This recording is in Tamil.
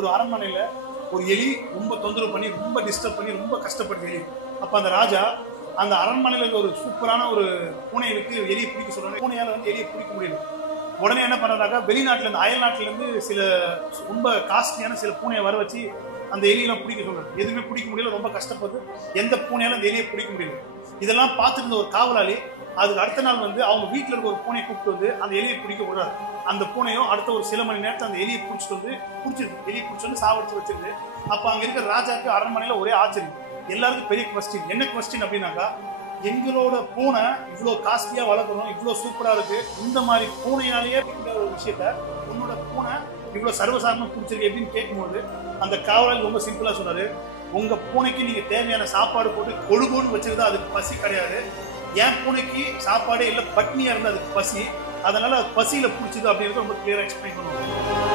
ஒரு அரண்மனையில ஒரு எலி ரொம்ப தொந்தரவு பண்ணி ரொம்ப டிஸ்டர்ப் பண்ணி ரொம்ப கஷ்டப்படுது எலி. அப்ப அந்த ராஜா அந்த அரண்மனையில ஒரு சூப்பரான ஒரு பூனையை விட்டு எலியை பிடிக்க சொல்றாங்க. பூனையால வந்து எலியை பிடிக்க முடியல. உடனே என்ன பண்றாங்க, வெளிநாட்டுல இருந்து அயல் நாட்டுல இருந்து சில ரொம்ப காஸ்ட்லியான சில பூனையை வர வச்சு அந்த எலியெல்லாம் பிடிக்க சொல்றாங்க. எதுவுமே பிடிக்க முடியல, ரொம்ப கஷ்டப்படுது. எந்த பூனையாலும் அந்த எலியை பிடிக்க முடியல. இதெல்லாம் பார்த்துட்டு இருந்த ஒரு காவலாளி அதுக்கு அடுத்த நாள் வந்து அவங்க வீட்டுல இருக்க ஒரு பூனையை கூப்பிட்டு வந்து அந்த எலியை பிடிக்க விடுறாரு. அந்த பூனையும் அடுத்த ஒரு சில மணி நேரத்தில் அந்த எலியை பிடிச்சிட்டு வந்து எலியை பிடிச்சி வந்து சாவடிச்சு வச்சிருக்கு. அப்ப அங்க இருக்கிற ராஜாவுக்கு அரண்மனையில ஒரே ஆச்சரியம். எல்லாருக்கும் பெரிய கொஸ்டின். என்ன கொஸ்டின் அப்படின்னாக்கா, எங்களோட பூனை இவ்வளவு காஸ்ட்லியா வளர்க்கணும், இவ்வளவு சூப்பரா இருக்கு, இந்த மாதிரி பூனையாலேயே ஒரு விஷயத்த உன்னோட பூனை இவ்வளவு சர்வசாதாரணமா பிடிச்சிருக்கு எப்படின்னு கேட்கும்போது அந்த காவலாளி ரொம்ப சிம்பிளா சொன்னாரு, உங்க பூனைக்கு நீங்க தேவையான சாப்பாடு போட்டு கொழுகோன்னு வச்சிருந்தா அதுக்கு பசி கிடையாது. என் பூனைக்கு சாப்பாடே இல்லை, பட்னியா இருந்தா அதுக்கு பசி. அதனால அது பசியில பிடிச்சது அப்படின்றது ரொம்ப கிளியரா எக்ஸ்பிளைன் பண்ணுவாங்க.